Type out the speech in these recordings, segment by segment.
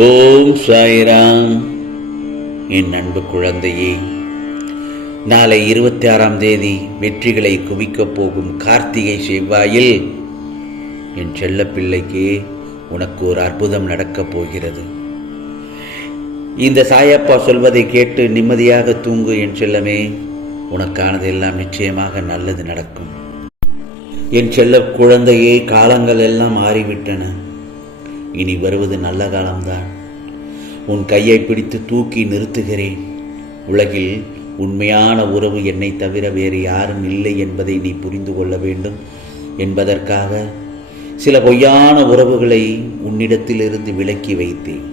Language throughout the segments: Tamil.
ஓம் சாய்ராம். என் அன்பு குழந்தையே, நாளை 26ஆம் தேதி வெற்றிகளை குவிக்கப் போகும் கார்த்திகை செவ்வாயில் என் செல்ல பிள்ளைக்கு உனக்கு ஒரு அற்புதம் நடக்கப் போகிறது. இந்த சாயப்பா சொல்வதை கேட்டு நிம்மதியாக தூங்கு என் செல்லமே. உனக்கானதெல்லாம் நிச்சயமாக நல்லது நடக்கும். என் செல்ல குழந்தையே, காலங்கள் எல்லாம் மாறிவிட்டன. இனி வருவது நல்ல காலம்தான். உன் கையை பிடித்து தூக்கி நிறுத்துகிறேன். உலகில் உண்மையான உறவு என்னை தவிர வேறு யாரும் இல்லை என்பதை நீ புரிந்து கொள்ள வேண்டும் என்பதற்காக சில பொய்யான உறவுகளை உன்னிடத்திலிருந்து விலக்கி வைத்தேன்.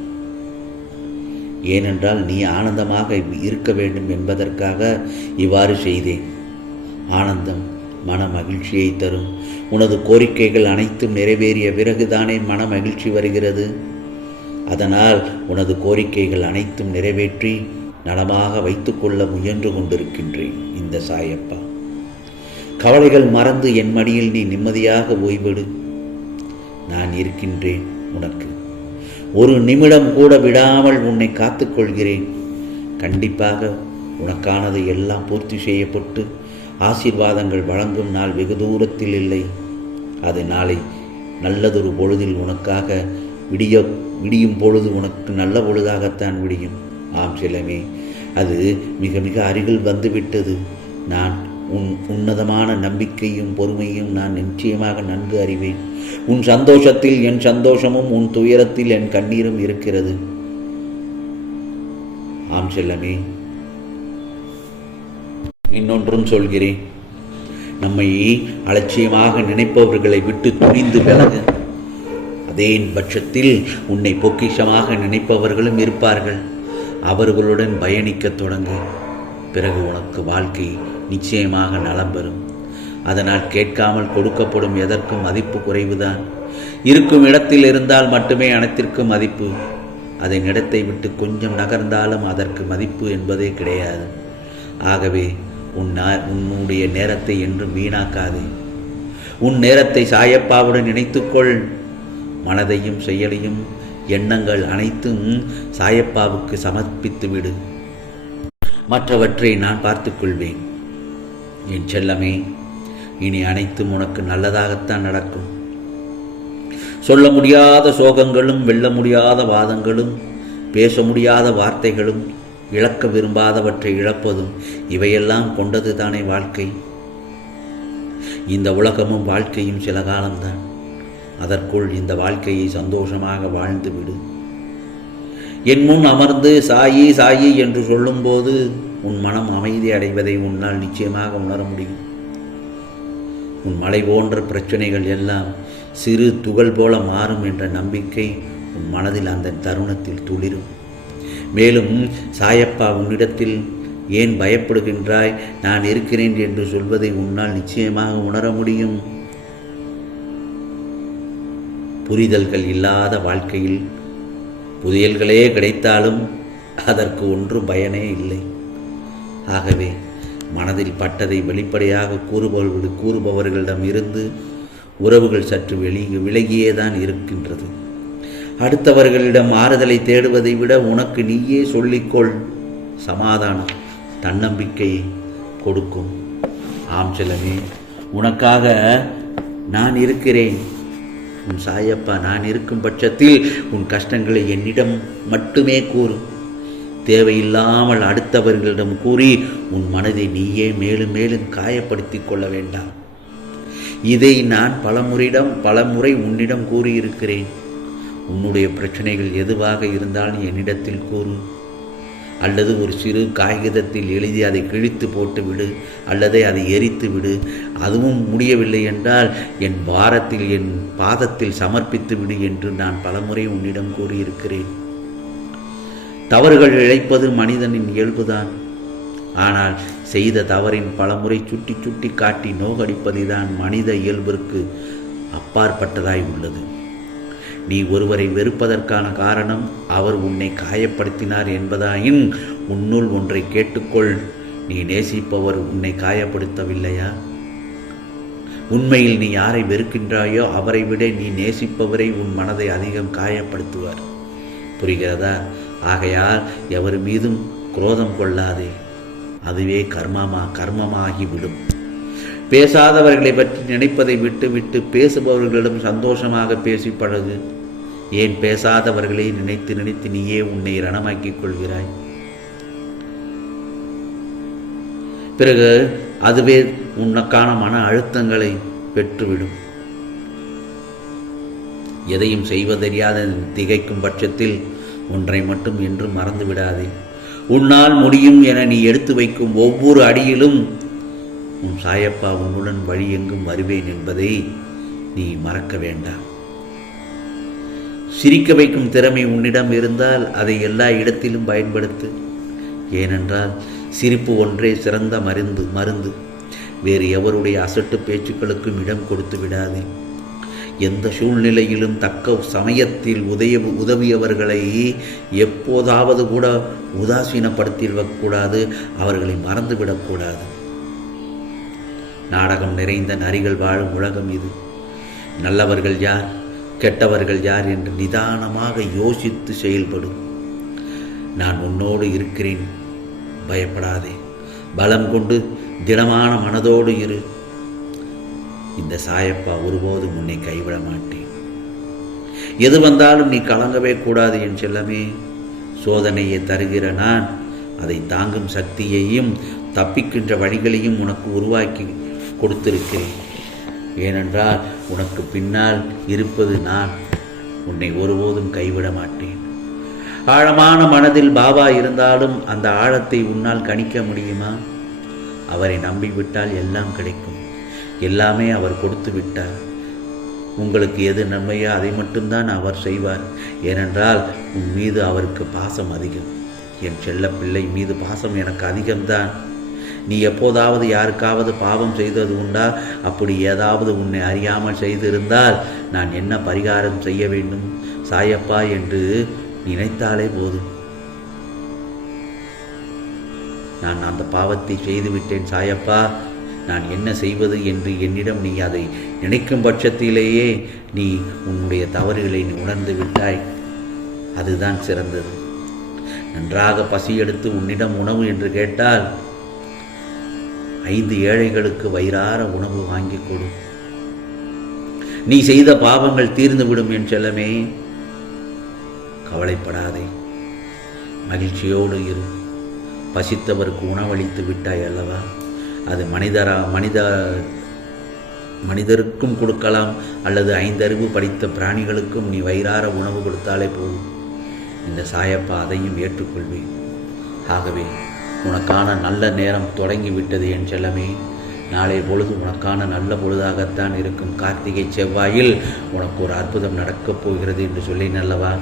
ஏனென்றால் நீ ஆனந்தமாக இருக்க வேண்டும் என்பதற்காக இவ்வாறு செய்தேன். ஆனந்தம் மன மகிழ்ச்சியை தரும். உனது கோரிக்கைகள் அனைத்தும் நிறைவேறிய பிறகுதானே மன மகிழ்ச்சி வருகிறது. அதனால் உனது கோரிக்கைகள் அனைத்தும் நிறைவேற்றி நலமாக வைத்துக்கொள்ள முயன்று கொண்டிருக்கின்றேன் இந்த சாயப்பா. கவலைகள் மறந்து என் மடியில் நீ நிம்மதியாக ஓய்வெடு. நான் இருக்கின்றேன் உனக்கு. ஒரு நிமிடம் கூட விடாமல் உன்னை காத்துக்கொள்கிறேன். கண்டிப்பாக உனக்கானது எல்லாம் பூர்த்தி செய்யப்பட்டு ஆசீர்வாதங்கள் வழங்கும் நாள் வெகு தூரத்தில் இல்லை. அது நாளை நல்லதொரு பொழுதில் உனக்காக விடியும் பொழுது உனக்கு நல்ல பொழுதாகத்தான் விடியும். ஆம் செல்லமே, அது மிக மிக அருகில் வந்துவிட்டது. நான் உன் உன்னதமான நம்பிக்கையும் பொறுமையும் நான் நிச்சயமாக நன்கு அறிவேன். உன் சந்தோஷத்தில் என் சந்தோஷமும் உன் துயரத்தில் என் கண்ணீரும் இருக்கிறது. ஆம் செல்லமே, இன்னொன்றும் சொல்கிறேன். நம்மை அலட்சியமாக நினைப்பவர்களை விட்டு துணிந்து விலகு. அதே பட்சத்தில் உன்னை பொக்கிஷமாக நினைப்பவர்களும் இருப்பார்கள். அவர்களுடன் பயணிக்க தொடங்கு. பிறகு உனக்கு வாழ்க்கை நிச்சயமாக நலம் பெறும். அதனால் கேட்காமல் கொடுக்கப்படும் எதற்கும் மதிப்பு குறைவுதான். இருக்கும் இடத்தில் இருந்தால் மட்டுமே அனைத்திற்கும் மதிப்பு. அதன் இடத்தை விட்டு கொஞ்சம் நகர்ந்தாலும் அதற்கு மதிப்பு என்பதே கிடையாது. ஆகவே உன்னுடைய நேரத்தை என்றும் வீணாக்காதே. உன் நேரத்தை சாயப்பாவுடன் நினைத்துக்கொள். மனதையும் செயலையும் எண்ணங்கள் அனைத்தும் சாயப்பாவுக்கு சமர்ப்பித்து விடு. மற்றவற்றை நான் பார்த்துக்கொள்வேன். என் செல்லமே, இனி அனைத்தும் உனக்கு நல்லதாகத்தான் நடக்கும். சொல்ல முடியாத சோகங்களும் வெல்ல முடியாத வாதங்களும் பேச முடியாத வார்த்தைகளும் இழக்க விரும்பாதவற்றை இழப்பதும் இவையெல்லாம் கொண்டது தானே வாழ்க்கை. இந்த உலகமும் வாழ்க்கையும் சில காலம்தான். அதற்குள் இந்த வாழ்க்கையை சந்தோஷமாக வாழ்ந்து விடு. என் முன் அமர்ந்து சாயி சாயி என்று சொல்லும்போது உன் மனம் அமைதி அடைவதை உன்னால் நிச்சயமாக உணர முடியும். உன் மலை போன்ற பிரச்சனைகள் எல்லாம் சிறு துகள் போல மாறும் என்ற நம்பிக்கை உன் மனதில் அந்த தருணத்தில் துளிரும். மேலும் சாயப்பா உன்னிடத்தில் ஏன் பயப்படுகின்றாய், நான் இருக்கிறேன் என்று சொல்வதை உன்னால் நிச்சயமாக உணர முடியும். புரிதல்கள் இல்லாத வாழ்க்கையில் புதையல்களே கிடைத்தாலும் அதற்கு ஒன்றும் பயனே இல்லை. ஆகவே மனதில் பட்டதை வெளிப்படையாக கூறுபவர்களிடம் இருந்து உறவுகள் சற்று விலகியேதான் இருக்கின்றது. அடுத்தவர்களிடம் ஆறுதலை தேடுவதை விட உனக்கு நீயே சொல்லிக்கொள். சமாதானம் தன்னம்பிக்கையை கொடுக்கும். ஆம் செல்லமே, உனக்காக நான் இருக்கிறேன். உன் சாயப்பா நான் இருக்கும் பட்சத்தில் உன் கஷ்டங்களை என்னிடம் மட்டுமே கூறு. தேவையில்லாமல் அடுத்தவர்களிடம் கூறி உன் மனதை நீயே மேலும் மேலும் காயப்படுத்தி கொள்ள வேண்டாம். இதை நான் பலமுறை உன்னிடம் கூறியிருக்கிறேன். உன்னுடைய பிரச்சனைகள் எதுவாக இருந்தாலும் என்னிடத்தில் கூறு. அல்லது ஒரு சிறு காகிதத்தில் எழுதி அதை கிழித்து போட்டு விடு, அல்லது அதை எரித்து விடு. அதுவும் முடியவில்லை என்றால் என் பாரத்தில் என் பாதத்தில் சமர்ப்பித்து விடு என்று நான் பலமுறை உன்னிடம் கூறியிருக்கிறேன். தவறுகள் இழைப்பது மனிதனின் இயல்புதான். ஆனால் செய்த தவறின் பலமுறை சுட்டி சுட்டி காட்டி நோகடிப்பதுதான் மனித இயல்பிற்கு அப்பாற்பட்டதாய் உள்ளது. நீ ஒருவரை வெறுப்பதற்கான காரணம் அவர் உன்னை காயப்படுத்தினார் என்பதாயின் உன்னுள் ஒன்றை கேட்டுக்கொள். நீ நேசிப்பவர் உன்னை காயப்படுத்தவில்லையா? உண்மையில் நீ யாரை வெறுக்கின்றாயோ அவரை விட நீ நேசிப்பவரை உன் மனதை அதிகம் காயப்படுத்துவார். புரிகிறதா? ஆகையால் எவர் மீதும் குரோதம் கொள்ளாதே. அதுவே கர்மமாகிவிடும். பேசாதவர்களை பற்றி நினைப்பதை விட்டு பேசுபவர்களிடம் சந்தோஷமாக பேசி பழகு. ஏன் பேசாதவர்களை நினைத்து நீயே உன்னை ரணமாக்கிக் கொள்கிறாய்? பிறகு அதுவே உனக்கான மன அழுத்தங்களை பெற்றுவிடும். எதையும் செய்வதறியாத திகைக்கும் பட்சத்தில் ஒன்றை மட்டும் என்றும் மறந்து விடாதே. உன்னால் முடியும் என நீ எடுத்து வைக்கும் ஒவ்வொரு அடியிலும் உன் சாயப்பா உன்னுடன் வழி எங்கும் வருவேன் என்பதை நீ மறக்க வேண்டாம். சிரிக்க வைக்கும் திறமை உன்னிடம் இருந்தால் அதை எல்லா இடத்திலும் பயன்படுத்து. ஏனென்றால் சிரிப்பு ஒன்றே சிறந்த மருந்து. வேறு எவருடைய அசட்டு பேச்சுக்களுக்கும் இடம் கொடுத்து விடாதே. எந்த சூழ்நிலையிலும் தக்க சமயத்தில் உதவியவர்களை எப்போதாவது கூட உதாசீனப்படுத்திவிடக்கூடாது. அவர்களை மறந்துவிடக்கூடாது. நாடகம் நிறைந்த நரிகள் வாழும் உலகம் இது. நல்லவர்கள் யார், கெட்டவர்கள் யார் என்று நிதானமாக யோசித்து செயல்படும். நான் உன்னோடு இருக்கிறேன், பயப்படாதே. பலம் கொண்டு திடமான மனதோடு இரு. இந்த சாயப்பா ஒருபோதும் உன்னை கைவிட மாட்டேன். எது வந்தாலும் நீ கலங்கவே கூடாது என் செல்லமே. சோதனையை தருகிற நான் அதை தாங்கும் சக்தியையும் தப்பிக்கின்ற வழிகளையும் உனக்கு உருவாக்கி கொடுத்திருக்கிறேன். ஏனென்றால் உனக்கு பின்னால் இருப்பது நான். உன்னை ஒருபோதும் கைவிட மாட்டேன். ஆழமான மனதில் பாபா இருந்தாலும் அந்த ஆழத்தை உன்னால் கணிக்க முடியுமா? அவரை நம்பிவிட்டால் எல்லாம் கிடைக்கும். எல்லாமே அவர் கொடுத்து விட்டார். உங்களுக்கு எது நன்மையோ அதை மட்டும்தான் அவர் செய்வார். ஏனென்றால் உன் மீது அவருக்கு பாசம் அதிகம். என் செல்ல பிள்ளை மீது பாசம் எனக்கு அதிகம்தான். நீ எப்போதாவது யாருக்காவது பாவம் செய்தது உண்டா? அப்படி ஏதாவது உன்னை அறியாமல் செய்திருந்தால் நான் என்ன பரிகாரம் செய்ய வேண்டும் சாயப்பா என்று நினைத்தாலே போதும். நான் அந்த பாவத்தை செய்துவிட்டேன் சாயப்பா, நான் என்ன செய்வது என்று என்னிடம் நீ அதை நினைக்கும் பட்சத்திலேயே நீ உன்னுடைய தவறுகளை நீ உணர்ந்து விட்டாய். அதுதான் சிறந்தது. நன்றாக பசி எடுத்து உன்னிடம் உணவு என்று கேட்டால் 5 ஏழைகளுக்கு வயிறார உணவு வாங்கி கொடு. நீ செய்த பாவங்கள் தீர்ந்துவிடும் என் செல்லமே. கவலைப்படாதே, மகிழ்ச்சியோடு இரு. பசித்தவருக்கு உணவளித்து விட்டாய் அல்லவா? அது மனிதருக்கும் கொடுக்கலாம், அல்லது 5 அறிவு படித்த பிராணிகளுக்கும் நீ வயிறார உணவு கொடுத்தாலே போதும். இந்த சாயப்பா அதையும் ஏற்றுக்கொள்வேன். ஆகவே உனக்கான நல்ல நேரம் தொடங்கிவிட்டது என் செல்லமே. நாளைய பொழுது உனக்கான நல்ல பொழுதாகத்தான் இருக்கும். கார்த்திகை செவ்வாயில் உனக்கு ஒரு அற்புதம் நடக்கப் போகிறது என்று சொல்லேன் அல்லவா?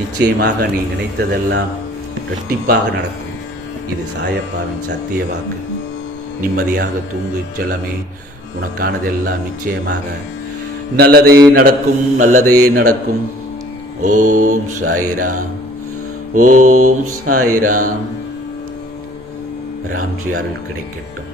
நிச்சயமாக நீ நினைத்ததெல்லாம் இரட்டிப்பாக நடக்கும். இது சாயப்பாவின் சத்திய வாக்கு. நிம்மதியாக தூங்கு செல்லமே. உனக்கானதெல்லாம் நிச்சயமாக நல்லதே நடக்கும், நல்லதே நடக்கும். ஓம் சாய்ராம், ஓம் சாய்ராம். ராம்ஜி அருள் கிடைக்கட்டும்.